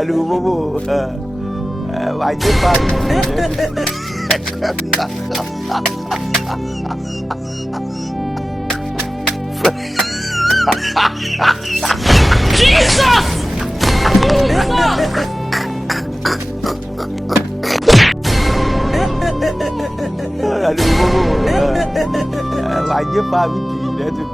Aduh, Bobo. Wajib banget. Jesus! Aduh, Bobo. Wajib banget dia tu.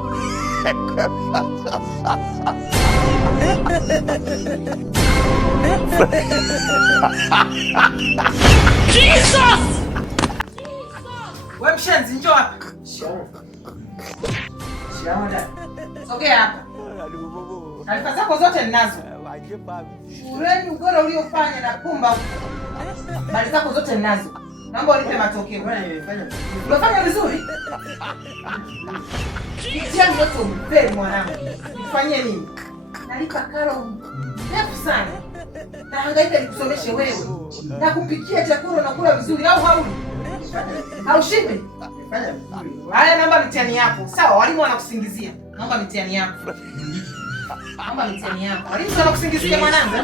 Jesus! Wewe mshenzi, njoo hapa. Sogea hapa. Aduh, Bobo. Taarifa zako zote ninazo. Wajib banget. Shuleni ugoro uliofanya na pumba. Habari zako zote ninazo. Naomba unipe matokeo. Umefanya vizuri? Mtihani wote umefeli mwanangu. Nifanyie nini? Nalipa karo ndefu sana. Nahangaika nikusomeshe wewe. Na kupikia chakula na kula vizuri au hauli? Haushibi? Haya, naomba mitihani yako. Sawa, walimu wanakusingizia. Naomba mitihani yako. Naomba mitihani yako. Walimu wanakusingizia mwanangu.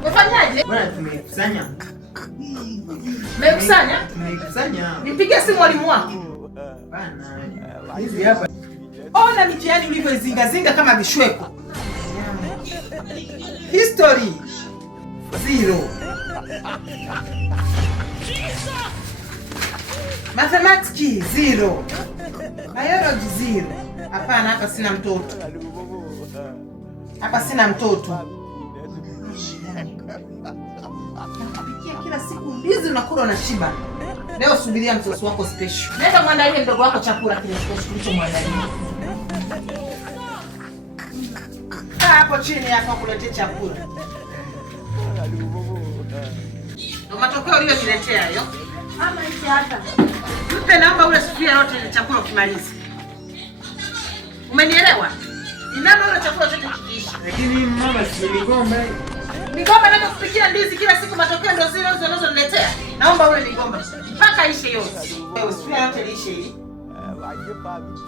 Umefanyaje? Bwana, tumekusanya. Mmekusanya? Tumekusanya. Nipigie simu walimu wako. Bana. Hizi hapa. Ona mitihani ulivyozingazinga kama vishweko. History 0. Mathematics 0. Biology 0. Hapana, hapa sina mtoto. Hapa sina mtoto. Nakupikia kila siku ndizi unakula na shiba. Leo subiria mtoto wako special. Nenda mwandalie mdogo wako chakula kile special kilichomwandalia. Kaa hapo chini hapa kuletea chakula. Ndio matokeo uliyoniletea hayo. Mama hizi hapa. Mpe naomba ule sufuria yote ile chakula ukimaliza. Umenielewa? Inama ule chakula chote kikiisha. Lakini mama si migomba. Migomba ndio kupikia ndizi kila siku, matokeo ndio zile hizo unazoniletea. Naomba ule migomba mpaka ishe yote. Wewe sufuria yote liishe hili. Wajib banget.